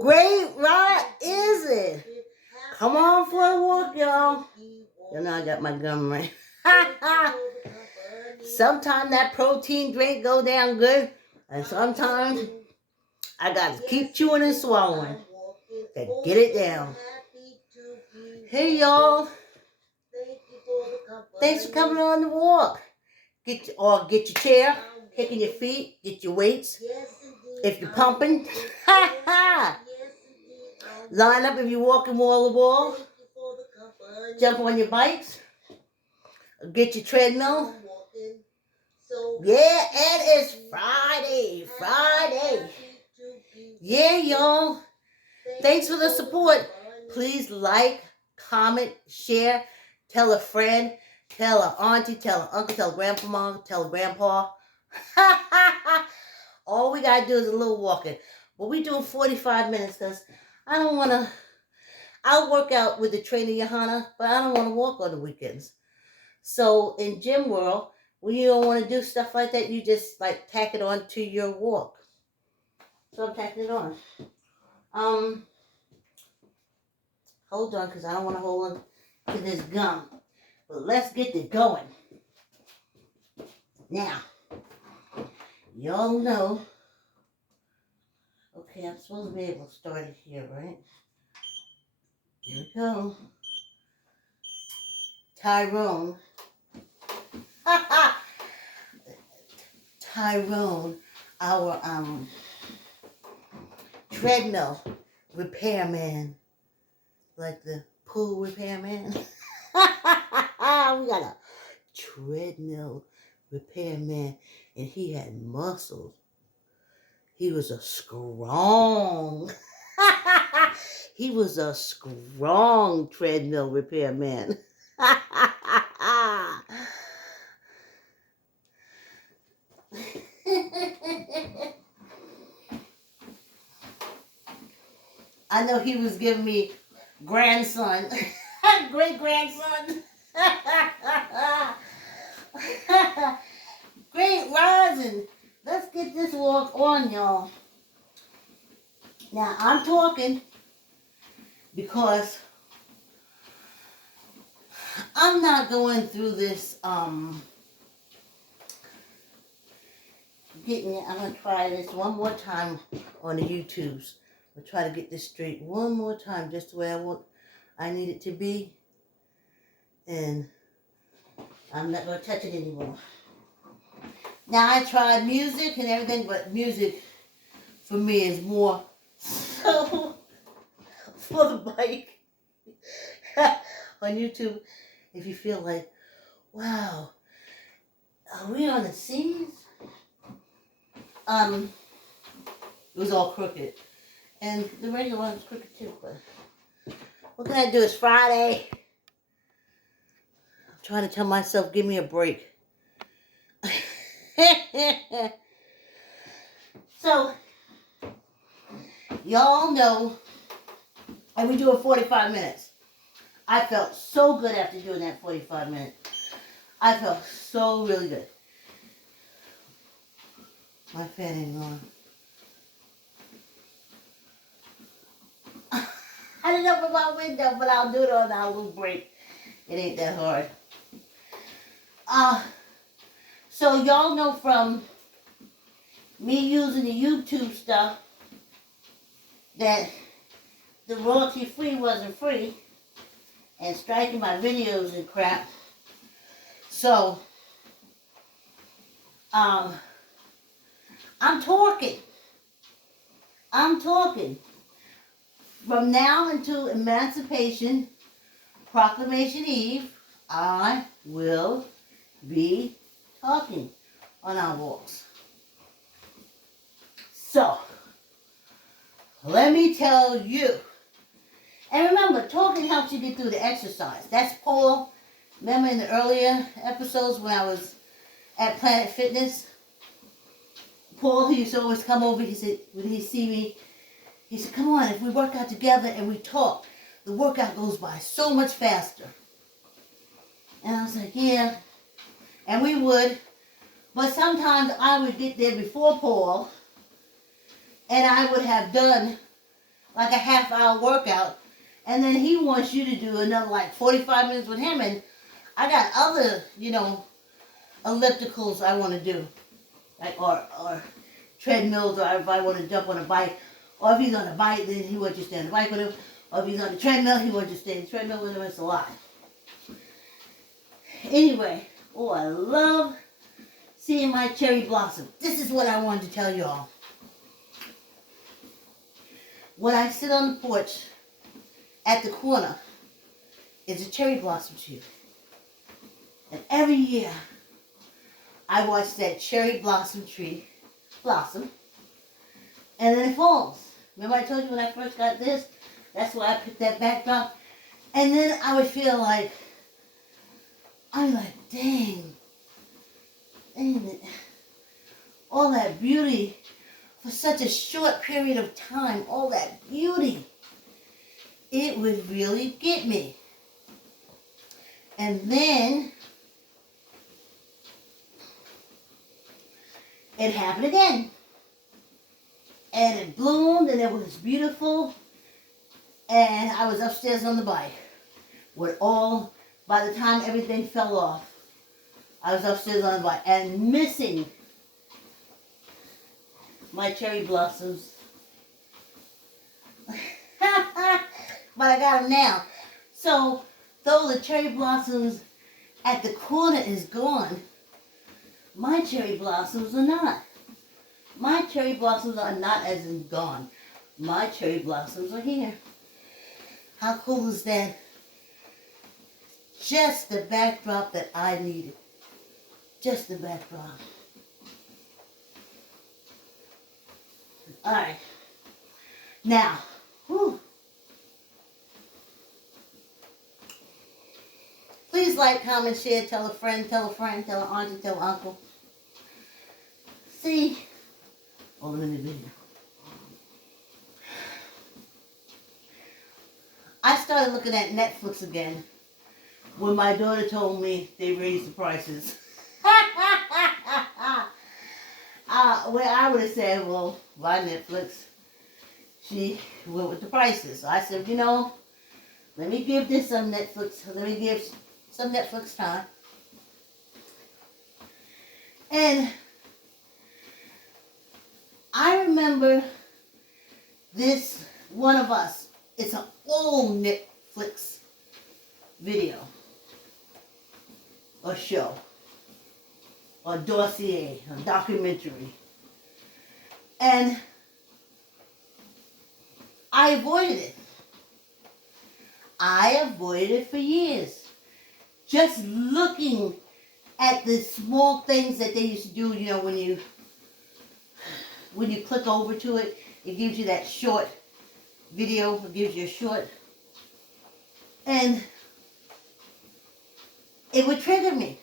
Great ride is it? Come on for a walk, y'all. You know I got my gum right. Sometimes that protein drink go down good, and sometimes I gotta keep chewing and swallowing to get it down. Hey y'all, thanks for coming on the walk. Get your chair, kicking your feet, get your weights. If you're pumping, line up if you're walking wall to wall. Jump on your bikes. Get your treadmill. Yeah, and it's Friday. Yeah, y'all. Thanks for the support. Please like, comment, share, tell a friend, tell an auntie, tell an uncle, tell grandpa, tell grandpa. All we gotta do is a little walking. But we doing 45 minutes because I don't want to. I'll work out with the trainer Johanna, but I don't want to walk on the weekends. So in gym world, when you don't want to do stuff like that, you just like tack it on to your walk. So I'm tacking it on. Hold on, because I don't want to hold on to this gum. But let's get it going. Now, y'all know. Okay, I'm supposed to be able to start it here, right? Here we go. Tyrone. Tyrone, our treadmill repairman. Like the pool repairman. We got a treadmill repairman, and he had muscles. He was a strong. He was a strong treadmill repairman. I know he was giving me grandson, great grandson. Great rising. Let's get this walk on, y'all. Now I'm talking because I'm not going through this getting it. I'm gonna try this one more time on the YouTubes. I'll try to get this straight one more time, just the way I need it to be. And I'm not gonna touch it anymore. Now I tried music and everything, but music for me is more so for the bike. On YouTube, if you feel like, wow, are we on the seas? It was all crooked. And the regular one was crooked too, but what can I do? It's Friday. I'm trying to tell myself, give me a break. So, y'all know, and we do it 45 minutes. I felt so good after doing that 45 minutes. I felt so really good. My fan ain't on. I didn't open my window, but I'll do it on our little break. It ain't that hard. So y'all know from me using the YouTube stuff that the royalty free wasn't free and striking my videos and crap. So I'm talking. From now until Emancipation Proclamation Eve, I will be talking on our walks. So, let me tell you. And remember, talking helps you get through the exercise. That's Paul. Remember in the earlier episodes when I was at Planet Fitness? Paul, he used to always come over, he said, when he see me, he said, come on, if we work out together and we talk, the workout goes by so much faster. And I was like, yeah. And we would. But sometimes I would get there before Paul and I would have done like a half-hour workout, and then he wants you to do another like 45 minutes with him, and I got other, ellipticals I want to do, like or treadmills, or if I want to jump on a bike, or if he's on a bike, then he wants you to stay on the bike with him, or if he's on the treadmill, he wants you to stay on the treadmill with him. It's a lot. Anyway, oh, I love seeing my cherry blossom. This is what I wanted to tell you all. When I sit on the porch at the corner, is a cherry blossom tree. And every year, I watch that cherry blossom tree blossom, and then it falls. Remember I told you when I first got this, that's why I picked that backdrop. And then I would feel like, I'm like, dang it. All that beauty for such a short period of time, all that beauty, it would really get me. And then it happened again. And it bloomed, and it was beautiful. And I was upstairs on the bike. By the time everything fell off, I was upstairs on the bike and missing my cherry blossoms. But I got them now. So, though the cherry blossoms at the corner is gone, my cherry blossoms are not. My cherry blossoms are not as in gone. My cherry blossoms are here. How cool is that? Just the backdrop that I needed. Just the backdrop. Alright. Now, please like, comment, share, tell a friend, tell an auntie, tell an uncle. See, all in the video. I started looking at Netflix again when my daughter told me they raised the prices. Where I would have said, well, why Netflix? She went with the prices. So I said, let me give this some Netflix. Let me give some Netflix time. And I remember this One of Us. It's an old Netflix video or show or dossier, a documentary. And I avoided it. I avoided it for years. Just looking at the small things that they used to do, when you click over to it, it gives you that short video, it gives you a short, and it would trigger me.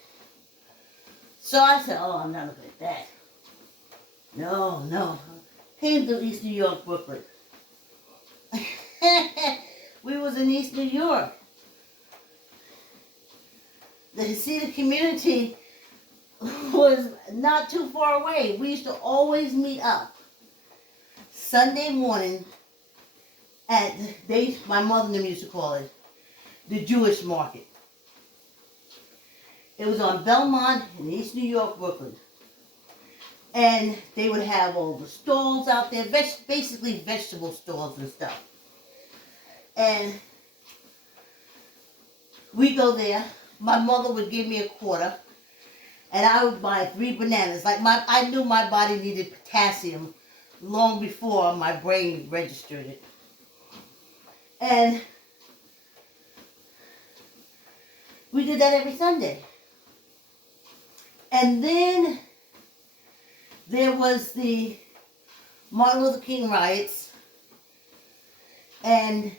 So I said, oh, I'm not looking at that. No. Came to East New York, Brooklyn. We was in East New York. The Hasidic community was not too far away. We used to always meet up Sunday morning at, my mother and them used to call it, the Jewish market. It was on Belmont in East New York, Brooklyn. And they would have all the stalls out there, basically vegetable stalls and stuff. And we go there. My mother would give me a quarter, and I would buy 3 bananas. I knew my body needed potassium long before my brain registered it. And we did that every Sunday. And then there was the Martin Luther King riots, and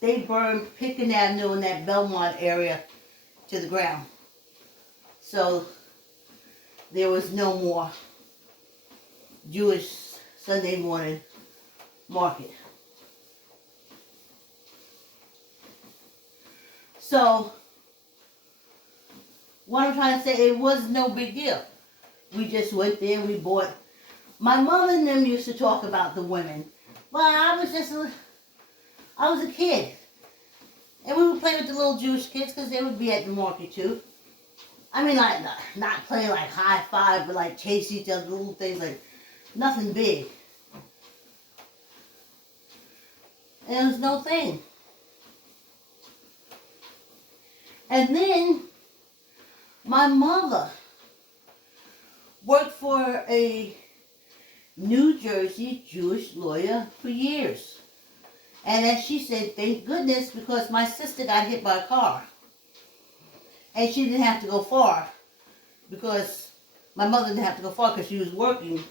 they burned Pickens Avenue in that Belmont area to the ground. So there was no more Jewish Sunday morning market. So what I'm trying to say, it was no big deal. We just went there, we bought My mother and them used to talk about the women. Well, I was a kid. And we would play with the little Jewish kids because they would be at the market too. I mean, like, not play like high five, but like chase each other, little things like nothing big. And it was no thing. And then my mother worked for a New Jersey Jewish lawyer for years. And as she said, thank goodness, because my sister got hit by a car. And she didn't have to go far, because my mother didn't have to go far because she was working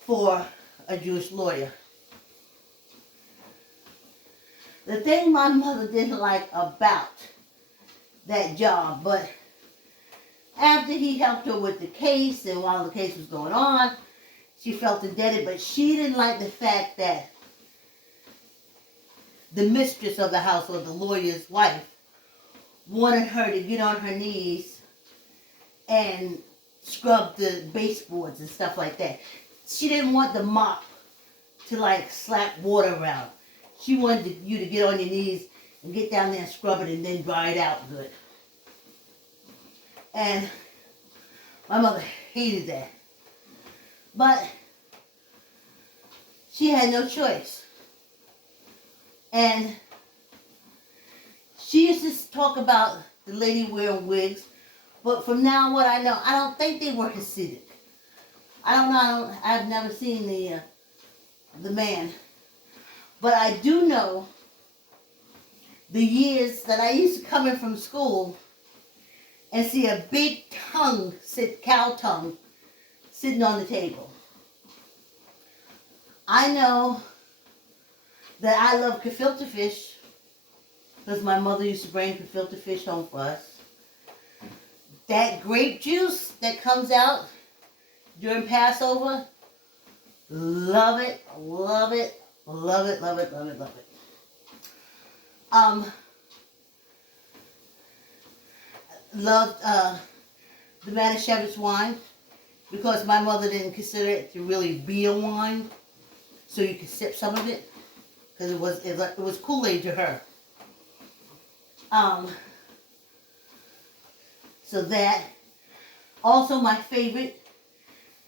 for a Jewish lawyer. The thing my mother didn't like about that job, but after he helped her with the case, and while the case was going on, she felt indebted, but she didn't like the fact that the mistress of the house, or the lawyer's wife, wanted her to get on her knees and scrub the baseboards and stuff like that. She didn't want the mop to like slap water around. She wanted you to get on your knees and get down there and scrub it and then dry it out good. And my mother hated that. But she had no choice. And she used to talk about the lady wearing wigs, but from now what I know, I don't think they were Hasidic. I don't know. I've never seen the man, but I do know the years that I used to come in from school and see a big cow tongue, sitting on the table. I know that I love gefilte fish because my mother used to bring gefilte fish home for us. That grape juice that comes out during Passover, love it, love it, love it, love it, love it, love it. Loved the Manischewitz wine because my mother didn't consider it to really be a wine, so you could sip some of it because it was Kool-Aid to her. So that also my favorite,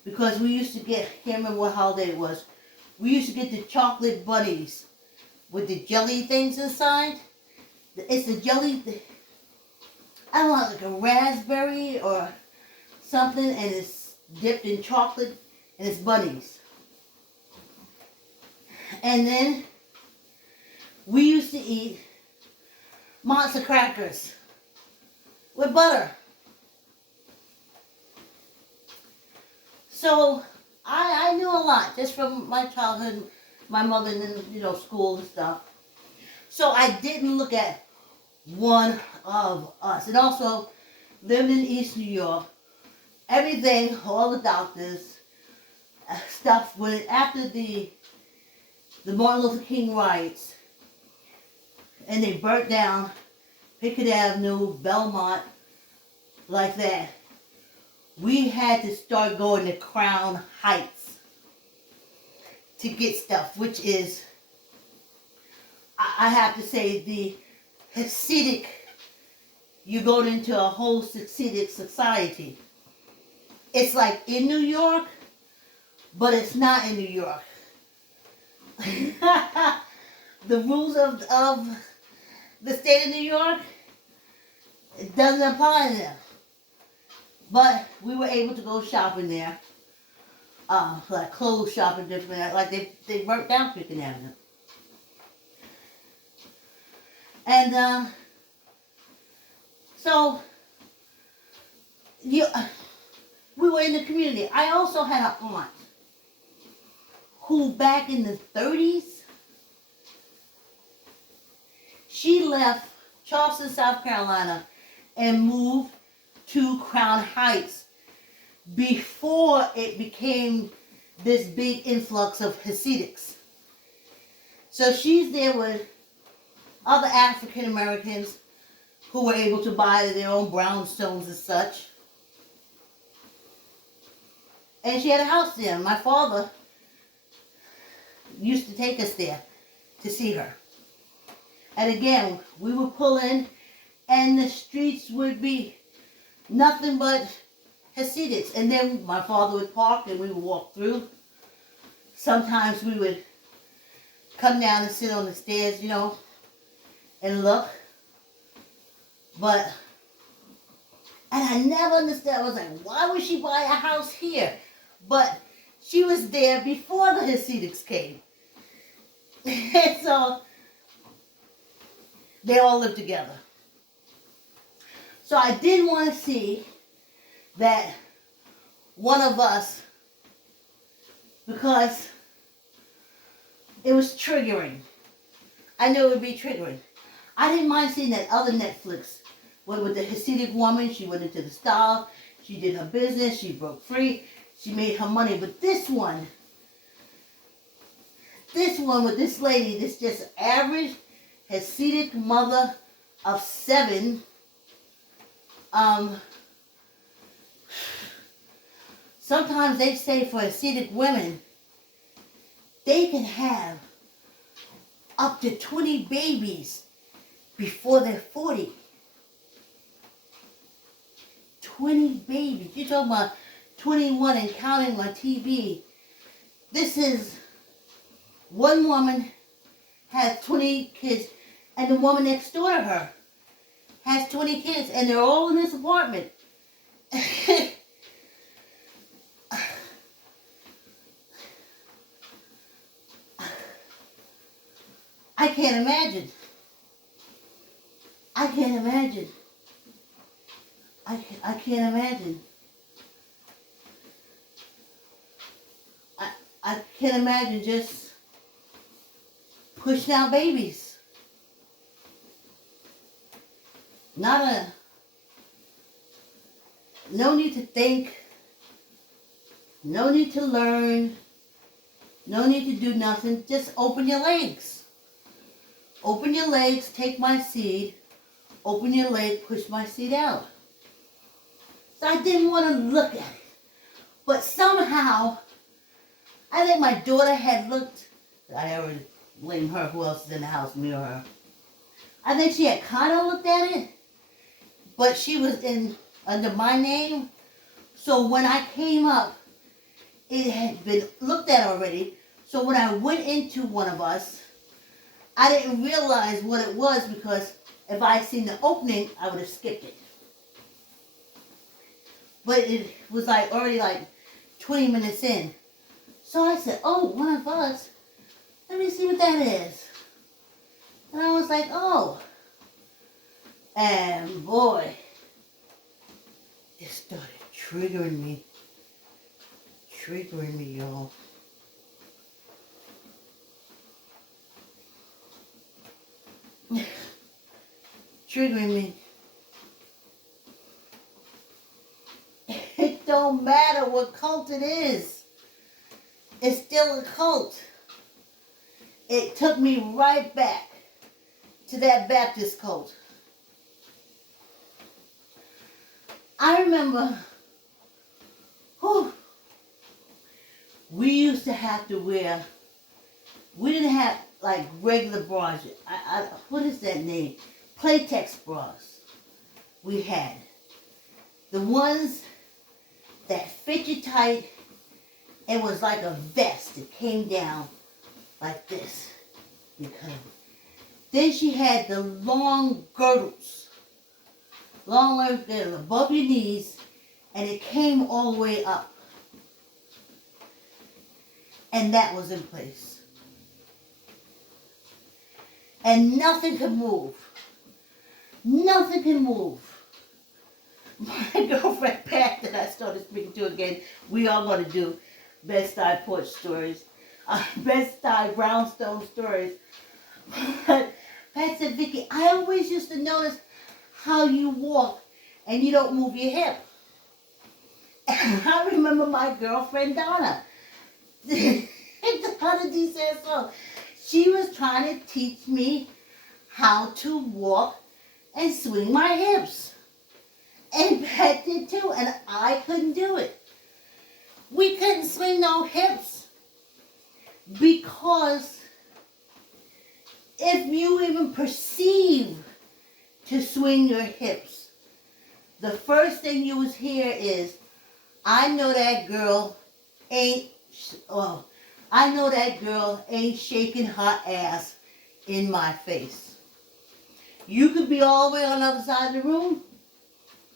because we used to get, can't remember what holiday it was, we used to get the chocolate bunnies with the jelly things inside. It's the jelly, I don't know, like a raspberry or something, and it's dipped in chocolate, and it's bunnies. And then we used to eat matzo crackers with butter. So I knew a lot just from my childhood, my mother, and then, school and stuff. So I didn't look at one of us. And also, living in East New York, everything, all the doctors, stuff, after the Martin Luther King riots, and they burnt down Pickett Avenue, Belmont, like that, we had to start going to Crown Heights to get stuff, which is, I have to say, the Hasidic, you go into a whole Hasidic society. It's like in New York, but it's not in New York. The rules of the state of New York, it doesn't apply to them. But we were able to go shopping there, like clothes shopping, different, like they burnt down Pickett Avenue. And so we were in the community. I also had an aunt who back in the 30s, she left Charleston, South Carolina, and moved to Crown Heights before it became this big influx of Hasidics. So she's there with other African Americans who were able to buy their own brownstones and such. And she had a house there. My father used to take us there to see her. And again, we would pull in, and the streets would be nothing but Hasidics. And then my father would park, and we would walk through. Sometimes we would come down and sit on the stairs, and look. And I never understood. I was like, why would she buy a house here? But she was there before the Hasidics came. And so they all lived together. So I didn't want to see that one of us, because it was triggering. I knew it would be triggering. I didn't mind seeing that other Netflix with the Hasidic woman. She went into the style. She did her business. She broke free. She made her money. But this one with this lady, this just average Hasidic mother of 7, sometimes they say for Hasidic women, they can have up to 20 babies before they're 40. 20 babies. You're talking about 21 and counting on TV. This is one woman has 20 kids, and the woman next door to her has 20 kids, and they're all in this apartment. I can't imagine. I can't imagine. I can't imagine. I can't imagine just pushing out babies. No need to think. No need to learn. No need to do nothing. Just open your legs. Open your legs, take my seed. Open your leg, push my seed out. So I didn't want to look at it. But somehow, I think my daughter had looked. I already blame her. Who else is in the house, me or her? I think she had kind of looked at it. But she was under my name. So when I came up, it had been looked at already. So when I went into one of us, I didn't realize what it was, because if I had seen the opening, I would have skipped it. But it was already 20 minutes in. So I said, oh, one of us. Let me see what that is. And I was like, oh. And boy, it started triggering me. Triggering me, y'all. Triggering me. It don't matter what cult it is. It's still a cult. It took me right back to that Baptist cult. I remember, we used to have to wear, we didn't have regular bras. What is that name? Playtex bras. We had. The ones that fit you tight. It was like a vest. It came down like this. Then she had the long girdles. Long girdles above your knees. And it came all the way up. And that was in place. And nothing could move. Nothing can move. My girlfriend Pat, that I started speaking to again, we are going to do Bed-Stuy porch stories. Bed-Stuy brownstone stories. But Pat said, Vicki, I always used to notice how you walk and you don't move your hip. And I remember my girlfriend Donna. Donna D said so. She was trying to teach me how to walk and swing my hips. And Pat did too, and I couldn't do it. We couldn't swing no hips because if you even perceive to swing your hips, the first thing you would hear is, I know that girl ain't, I know that girl ain't shaking her ass in my face. You could be all the way on the other side of the room.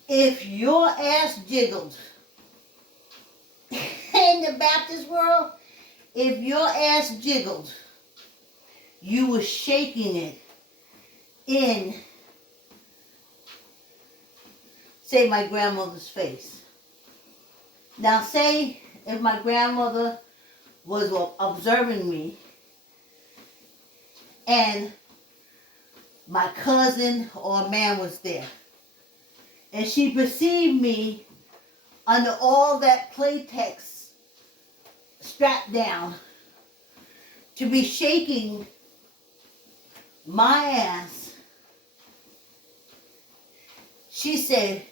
If your ass jiggled in the Baptist world, if your ass jiggled, you were shaking it in, say, my grandmother's face. Now, say if my grandmother was observing me and my cousin or a man was there, and she perceived me under all that playtex strapped down to be shaking my ass, she said,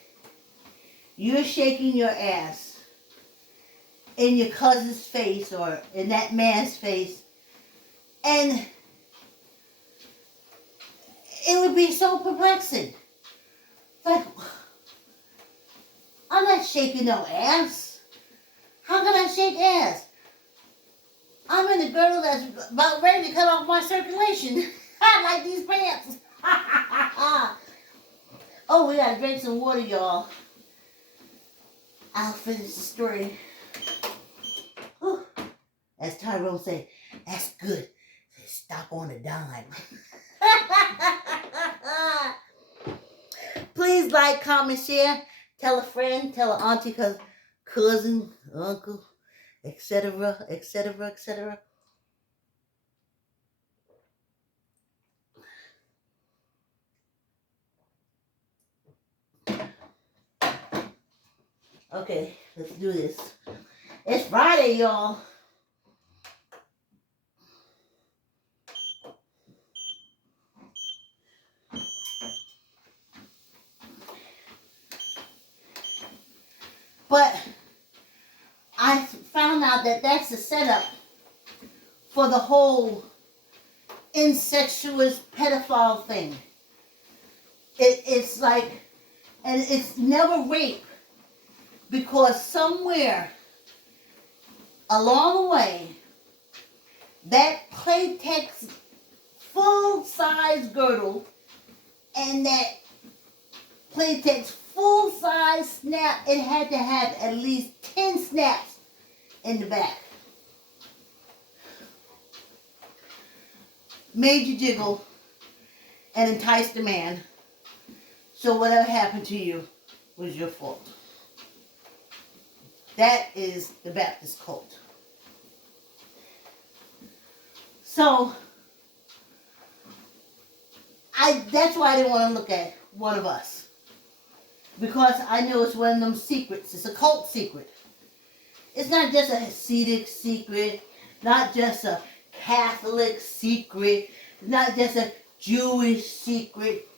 you're shaking your ass in your cousin's face or in that man's face, and it would be so perplexing. Like, I'm not shaking no ass. How can I shake ass? I'm in a girdle that's about ready to cut off my circulation. I like these pants. Oh, we gotta drink some water, y'all. I'll finish the story. Whew. As Tyrone say, that's good. Stop on a dime. Please like, comment, share. Tell a friend, tell an auntie, cousin, uncle, etc., etc., etc. Okay, let's do this. It's Friday, y'all. But I found out that that's the setup for the whole incestuous pedophile thing. It's like, and it's never rape, because somewhere along the way, that Playtex full-size girdle and that Playtex full-size snap, it had to have at least 10 snaps in the back. Made you jiggle and enticed the man. So whatever happened to you was your fault. That is the Baptist cult. So, that's why I didn't want to look at One of Us. Because I know it's one of them secrets. It's a cult secret. It's not just a Hasidic secret. Not just a Catholic secret. Not just a Jewish secret.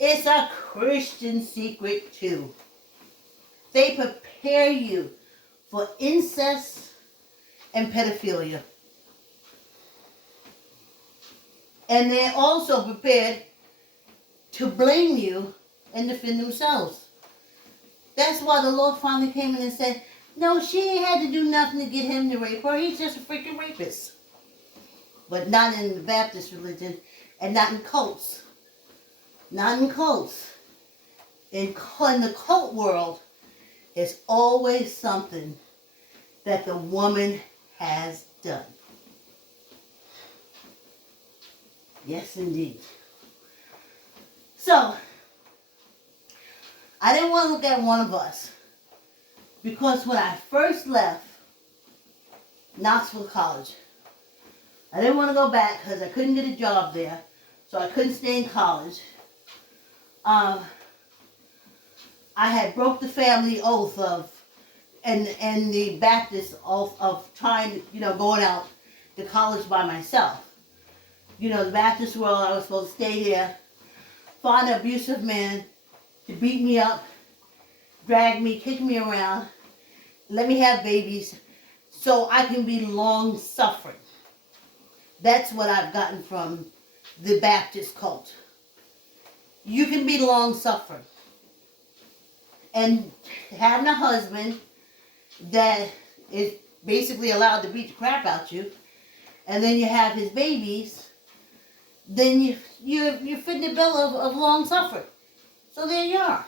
It's a Christian secret too. They prepare you for incest and pedophilia. And they're also prepared to blame you and defend themselves. That's why the Lord finally came in and said, no, she ain't had to do nothing to get him to rape her. He's just a freaking rapist. But not in the Baptist religion and not in cults. Not in cults. In the cult world, it's always something that the woman has done. Yes, indeed. So, I didn't want to look at One of Us because when I first left Knoxville College, I didn't want to go back because I couldn't get a job there, so I couldn't stay in college. I had broke the family oath and the Baptist oath of trying to, going out to college by myself. The Baptist world, I was supposed to stay there, find an abusive man to beat me up, drag me, kick me around, let me have babies, so I can be long suffering. That's what I've gotten from the Baptist cult. You can be long suffering. And having a husband that is basically allowed to beat the crap out you, and then you have his babies, then you're fitting the bill of long suffering. So there you are.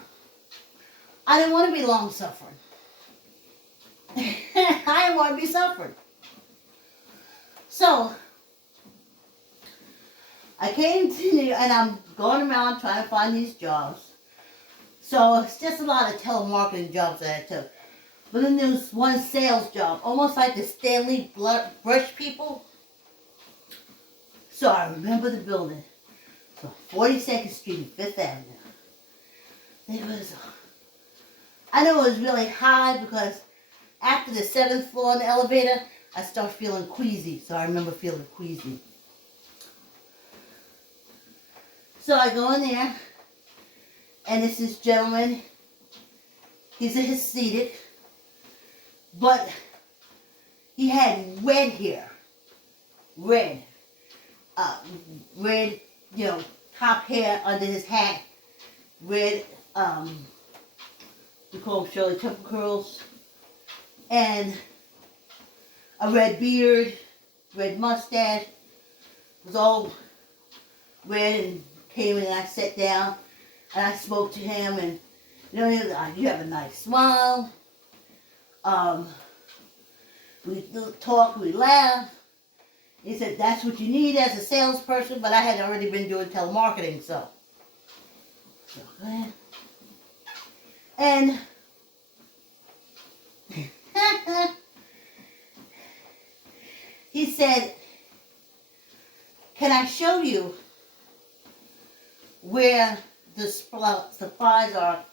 I didn't want to be long suffering. I didn't want to be suffering. So I came to New York, and I'm going around trying to find these jobs. So it's just a lot of telemarketing jobs that I took. But then there was one sales job, almost like the Stanley Brush people. So I remember the building. So 42nd Street and 5th Avenue. It was, I know it was really high because after the 7th floor in the elevator, I started feeling queasy. So I remember feeling queasy. So I go in there, and it's this gentleman. He's a Hasidic, but he had red hair. Red, top hair under his hat. Red, we call them Shirley Temple curls. And a red beard, red mustache. It was all red, and came in and I sat down and I spoke to him, and he was like, you have a nice smile. We talked, we laughed. He said, that's what you need as a salesperson, but I had already been doing telemarketing, so go ahead. And he said, can I show you where the supplies are,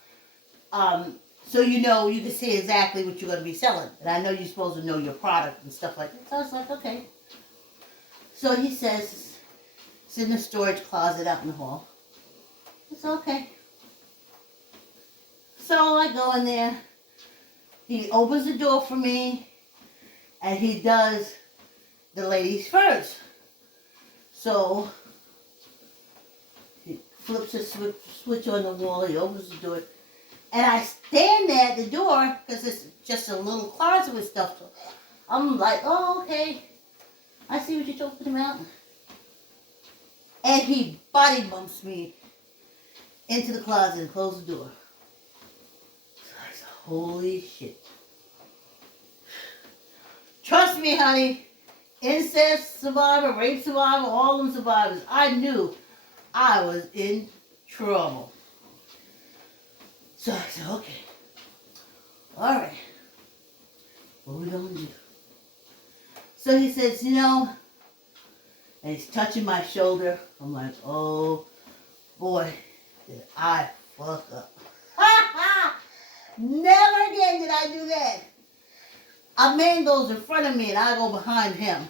so you know, you can see exactly what you're going to be selling. And I know you're supposed to know your product and stuff like that. So I was like, okay. So he says, it's in the storage closet out in the hall. It's okay. So I go in there. He opens the door for me, and he does the ladies first. So he flips a switch on the wall. He opens the door. And I stand there at the door because it's just a little closet with stuff. So I'm like, oh, okay. I see what you're talking about. And he body bumps me into the closet and closed the door. So I said, holy shit. Trust me, honey. Incest survivor, rape survivor, all them survivors. I knew I was in trouble. So I said, okay. All right. What are we going to do? So he says, and he's touching my shoulder. I'm like, oh, boy, did I fuck up. Never again did I do that. A man goes in front of me and I go behind him.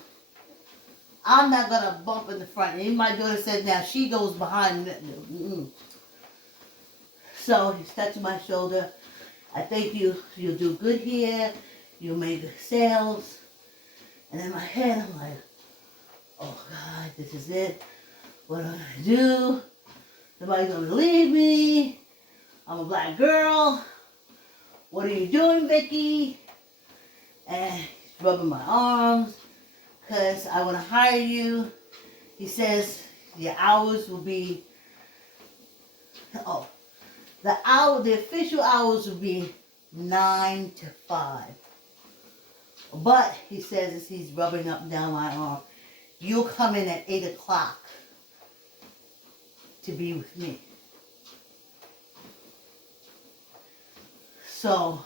I'm not going to bump in the front. And even my daughter says now she goes behind me. So he's touching my shoulder. I think you'll do good here. You'll make good sales. And in my head, I'm like, oh God, this is it. What am I going to do? Nobody's going to believe me. I'm a black girl. What are you doing, Vicki? And he's rubbing my arms because I want to hire you. He says your hours will be, the official hours will be 9 to 5. But he says as he's rubbing up and down my arm, you'll come in at 8 o'clock to be with me. So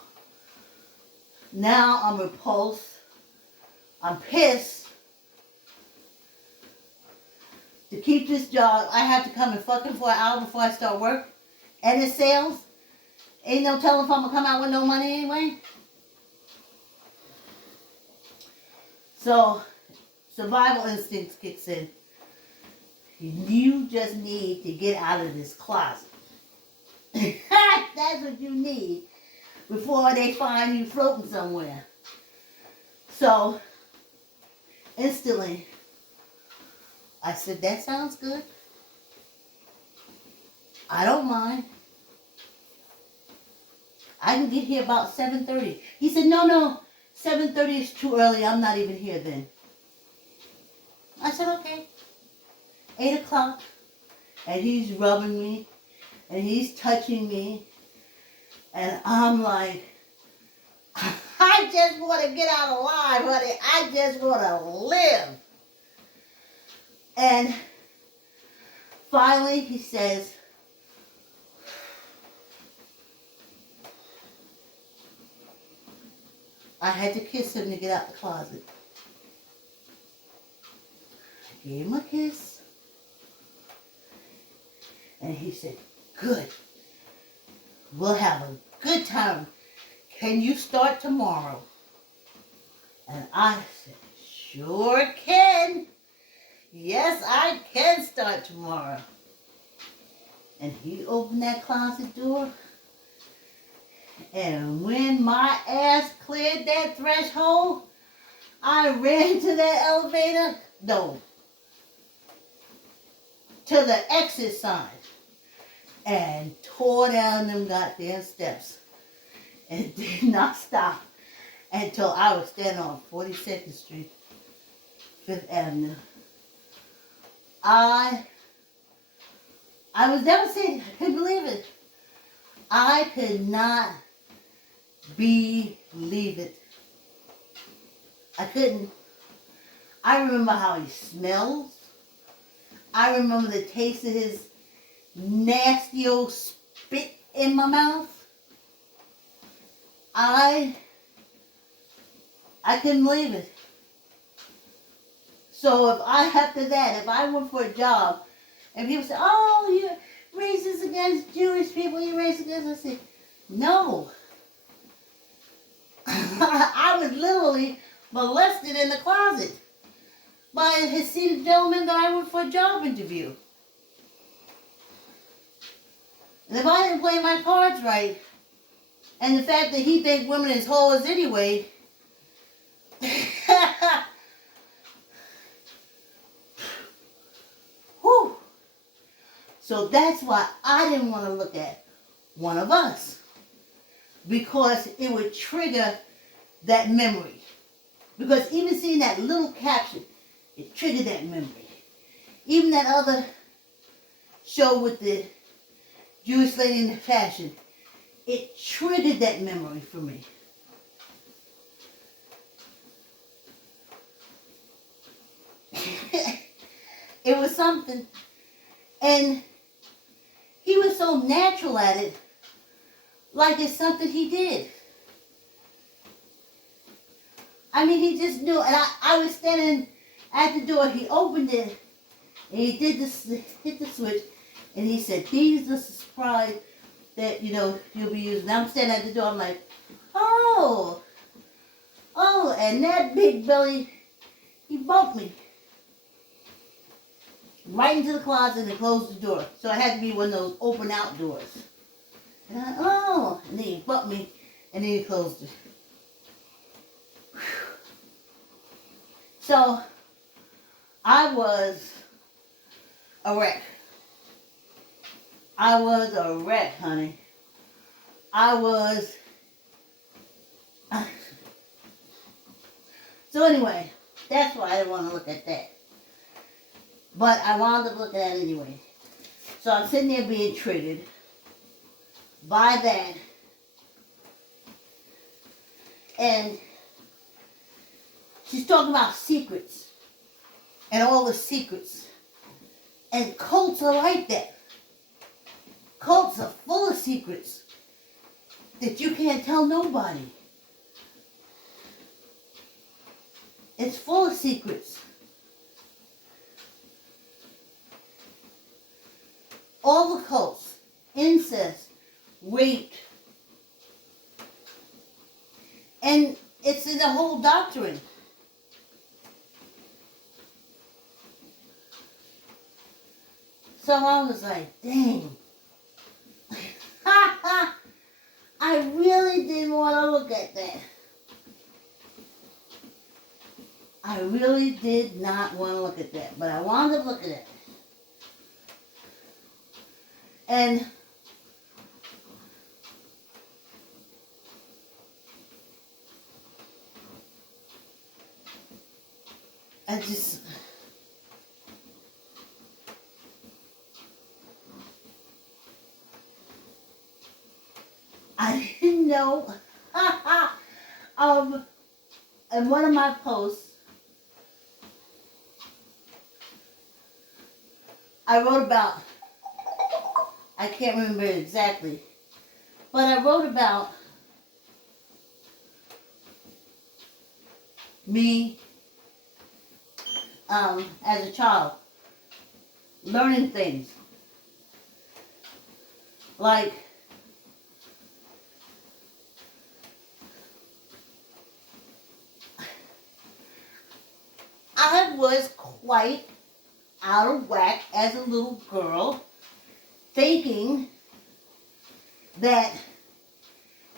now I'm repulsed. I'm pissed. To keep this job, I have to come in fucking for an hour before I start work. And it's sales. Ain't no telling if I'm going to come out with no money anyway. So, survival instincts kicks in. You just need to get out of this closet. That's what you need before they find you floating somewhere. So, instantly, I said, that sounds good. I don't mind. I can get here about 7:30. He said, no, 7:30 is too early. I'm not even here then. I said, okay. 8 o'clock. And he's rubbing me. And he's touching me. And I'm like, I just want to get out alive, honey. I just want to live. And finally he says, I had to kiss him to get out the closet. I gave him a kiss. And he said, good. We'll have a good time. Can you start tomorrow? And I said, sure can. Yes, I can start tomorrow. And he opened that closet door. And when my ass cleared that threshold, I ran to that elevator. No. To the exit sign. And tore down them goddamn steps. And did not stop until I was standing on 42nd Street, 5th Avenue. I was devastated. I couldn't believe it. I could not believe it. I couldn't. I remember how he smells. I remember the taste of his nasty old spit in my mouth. I couldn't believe it. So if I went for a job, and people say, oh, you're racist against Jewish people, you're racist against, I say, no. I was literally molested in the closet by a Hasidic gentleman that I went for a job interview. And if I didn't play my cards right, and the fact that he thinks women is whores anyway, whew. So that's why I didn't want to look at One of Us. Because it would trigger that memory. Because even seeing that little caption, it triggered that memory. Even that other show with the Jewish lady in the fashion, it triggered that memory for me. It was something. And he was so natural at it, like it's something he did. I mean, he just knew. And I was standing at the door. He opened it, and he hit the switch, and he said, these are the surprise that, you'll be using. I'm standing at the door. I'm like, oh, and that big belly, he bumped me right into the closet and closed the door. So it had to be one of those open out doors. And and then he bumped me, and then he closed it. Whew. So I was a wreck. I was a wreck, honey. So anyway, that's why I didn't want to look at that. But I wound up looking at it anyway. So I'm sitting there being triggered by that. And she's talking about secrets. And all the secrets. And cults are like that. Cults are full of secrets that you can't tell nobody. It's full of secrets. All the cults, incest, rape, and it's in the whole doctrine. So I was like, dang. I really didn't want to look at that. I really did not want to look at that, but I wound up looking at it. And I just, I didn't know. In one of my posts, I wrote about, I can't remember it exactly, but I wrote about me as a child, learning things. Like, I was quite out of whack as a little girl, thinking that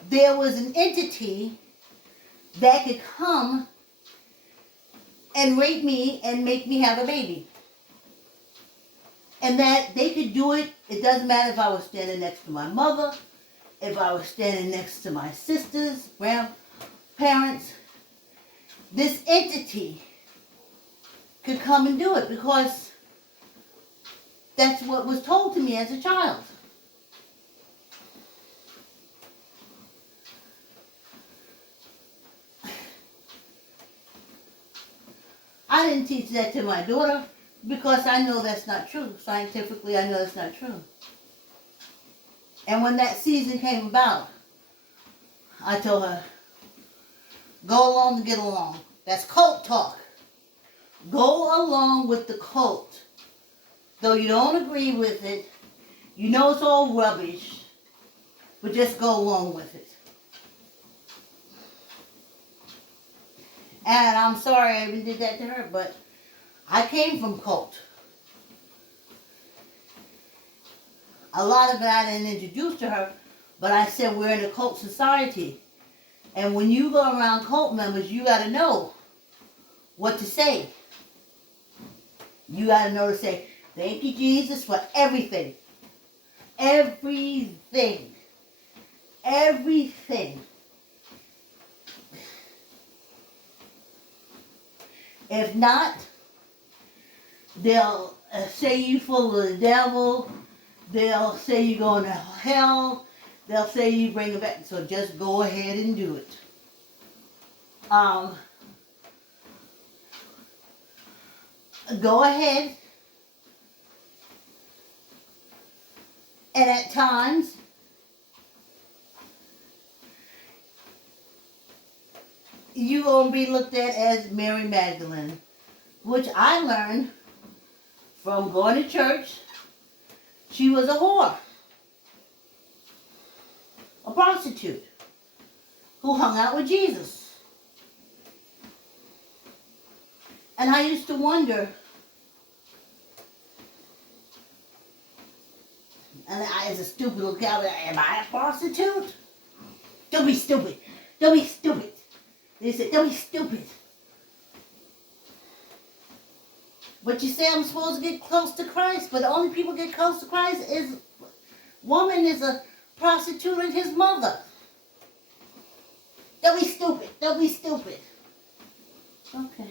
there was an entity that could come and rape me and make me have a baby. And that they could do it, it doesn't matter if I was standing next to my mother, if I was standing next to my sisters, grandparents. This entity could come and do it because that's what was told to me as a child. I didn't teach that to my daughter because I know that's not true. Scientifically, I know that's not true. And when that season came about, I told her, go along to get along. That's cult talk. Go along with the cult. Though you don't agree with it, you know it's all rubbish, but just go along with it. And I'm sorry I even did that to her, but I came from cult. A lot of it I didn't introduce to her, but I said we're in a cult society. And when you go around cult members, you got to know what to say. You got to know to say, thank you, Jesus, for everything. Everything. Everything. If not, they'll say you full of the devil. They'll say you're going to hell. They'll say you bring it back. So just go ahead and do it. Go ahead. And at times, you're going to be looked at as Mary Magdalene, which I learned from going to church. She was a whore, a prostitute, who hung out with Jesus. And I used to wonder, and as a stupid little cow, am I a prostitute? Don't be stupid. Don't be stupid. They said, don't be stupid. But you say I'm supposed to get close to Christ, but the only people get close to Christ is, woman is a prostitute and his mother. Don't be stupid. Don't be stupid. Okay.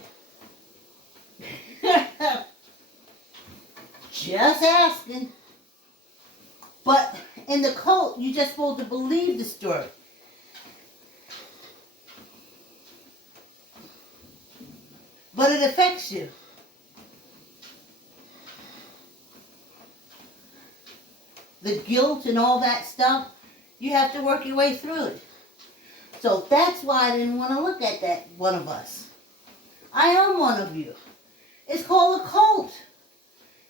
Just asking. But in the cult, you're just supposed to believe the story. But it affects you. The guilt and all that stuff, you have to work your way through it. So that's why I didn't want to look at that one of us. I am one of you. It's called a cult.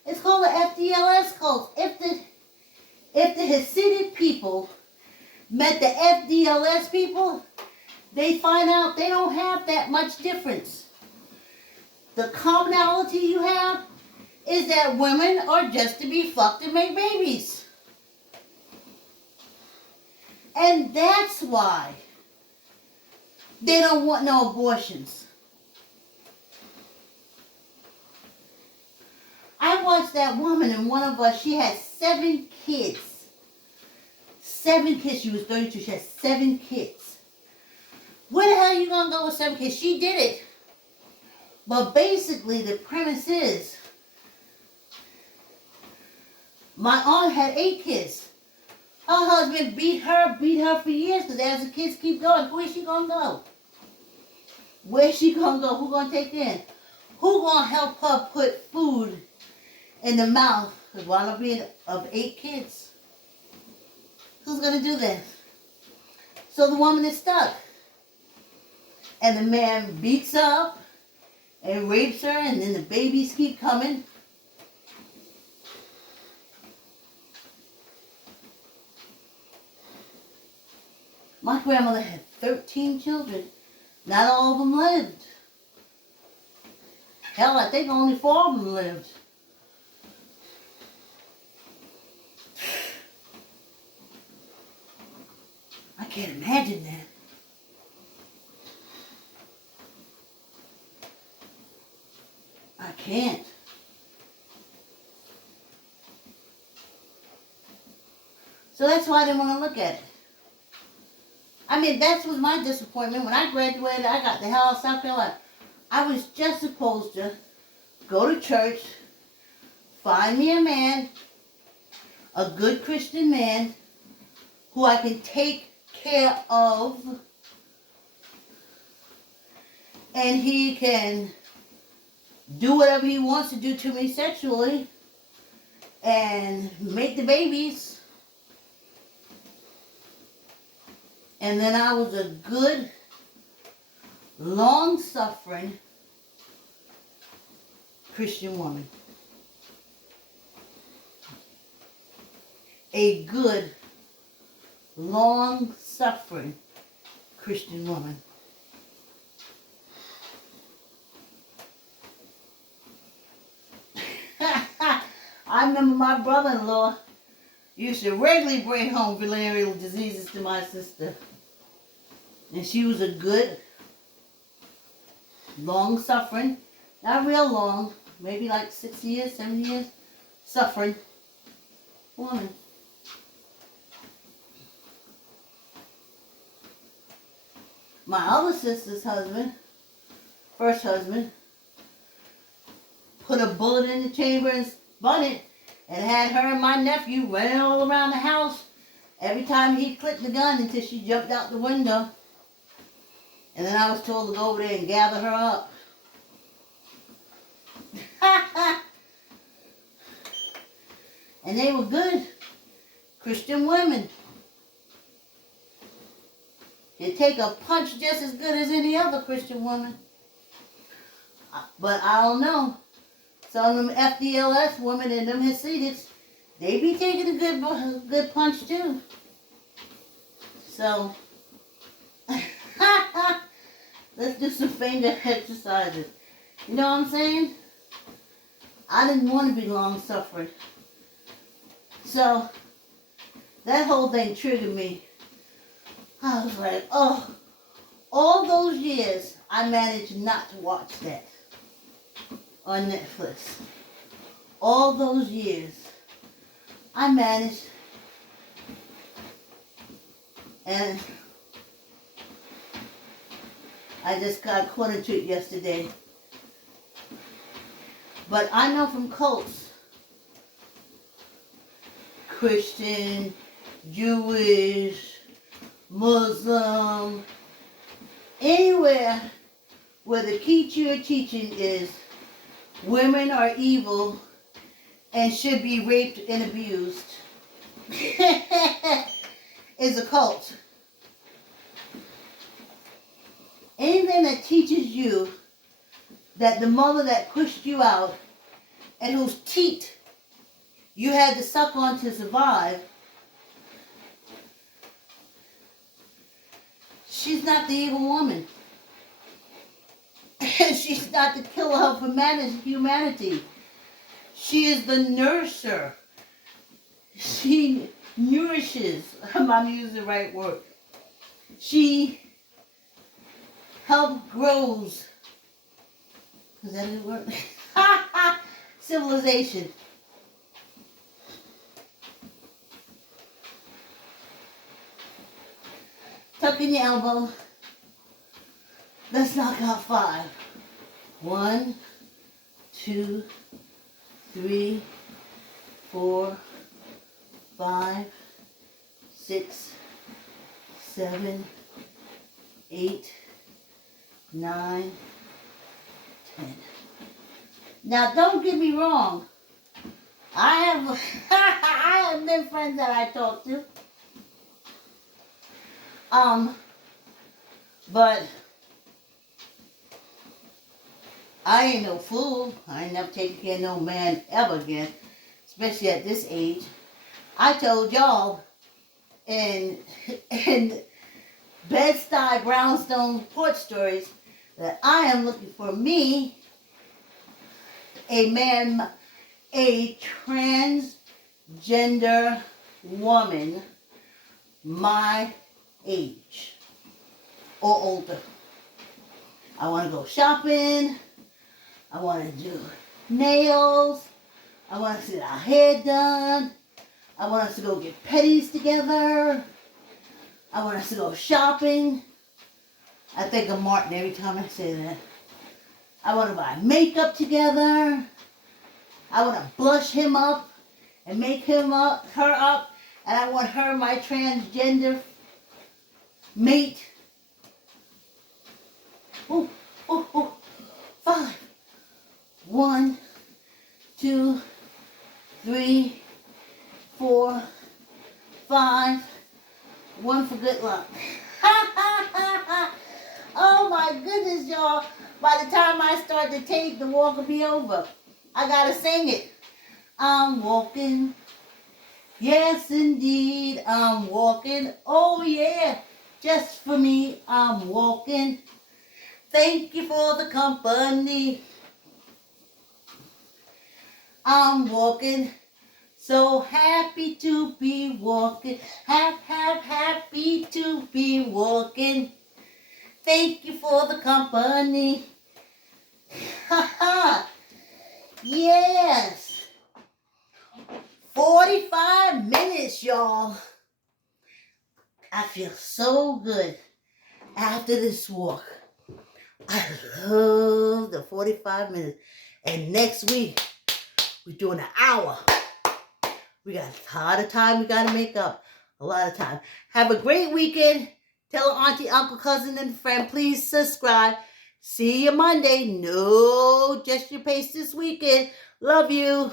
It's called the FDLS cult. If the Hasidic people met the FDLS people, they find out they don't have that much difference. The commonality you have is that women are just to be fucked and make babies. And that's why they don't want no abortions. watched that woman, and one of us, she had 7 kids. 7 kids. She was 32. She had 7 kids. Where the hell are you going to go with 7 kids? She did it. But basically, the premise is, my aunt had 8 kids. Her husband beat her for years, because as the kids keep going, where's she going to go? Where's she going to go? Who going to take in? Who going to help her put food in the mouth of one of 8 kids? Who's going to do that? So the woman is stuck. And the man beats her up and rapes her, and then the babies keep coming. My grandmother had 13 children. Not all of them lived. Hell, I think only 4 of them lived. I can't imagine that. I can't. So that's why I didn't want to look at it. I mean, that was my disappointment. When I graduated, I got the hell out of South Carolina. I was just supposed to go to church, find me a man, a good Christian man, who I can take care of, and he can do whatever he wants to do to me sexually, and make the babies. And then I was a good, long-suffering Christian woman. A good, long-suffering Christian woman. I remember my brother-in-law used to regularly bring home venereal diseases to my sister. And she was a good, long-suffering, not real long, maybe like 6 years, 7 years, suffering woman. My other sister's husband, first husband, put a bullet in the chamber and spun it, and had her and my nephew running all around the house every time he clicked the gun until she jumped out the window. And then I was told to go over there and gather her up. And they were good Christian women. They take a punch just as good as any other Christian woman. But I don't know. Some of them FDLS women and them Hasidics, they be taking a good punch too. So, let's do some finger exercises. You know what I'm saying? I didn't want to be long-suffering. So, that whole thing triggered me. I was like, oh, all those years I managed not to watch that on Netflix. All those years I managed, and I just got caught into it yesterday. But I know from cults, Christian, Jewish, Muslim, anywhere where the key to your teaching is women are evil and should be raped and abused is a cult. Anything that teaches you that the mother that pushed you out and whose teat you had to suck on to survive, she's not the evil woman. She's not the killer of humanity. She is the nurser. She nourishes. I'm using the right word. She helps grows. Is that a word? Civilization. tuck in your elbow. Let's knock out 5. 1, 2, 3, 4, 5, 6, 7, 8, 9, 10. Now, don't get me wrong. I have I have been friends that I talk to. But I ain't no fool. I ain't never taken care of no man ever again, especially at this age. I told y'all in Bed-Stuy Brownstone Porch Stories that I am looking for me a man, a transgender woman my age or older. I want to go shopping. I want to do nails. I want us to get our hair done. I want us to go get petties together. I want us to go shopping. I think of Martin every time I say that. I want to buy makeup together. I want to blush him up and make him up, her up. And I want her my transgender mate. Ooh, ooh, ooh. 5. 1, 2, 3, 4, 5. 1 for good luck. Oh my goodness, y'all. By the time I start to take, the walk will be over. I gotta sing it. I'm walking. Yes, indeed, I'm walking. Oh yeah, just for me, I'm walking. Thank you for the company. I'm walking. So happy to be walking. Happy to be walking. Thank you for the company. Ha ha. Yes. 45 minutes, y'all. I feel so good after this walk. I love the 45 minutes. And next week, we're doing an hour. We got a lot of time we got to make up. A lot of time. Have a great weekend. Tell auntie, uncle, cousin, and friend, please subscribe. See you Monday. No gesture pace this weekend. Love you.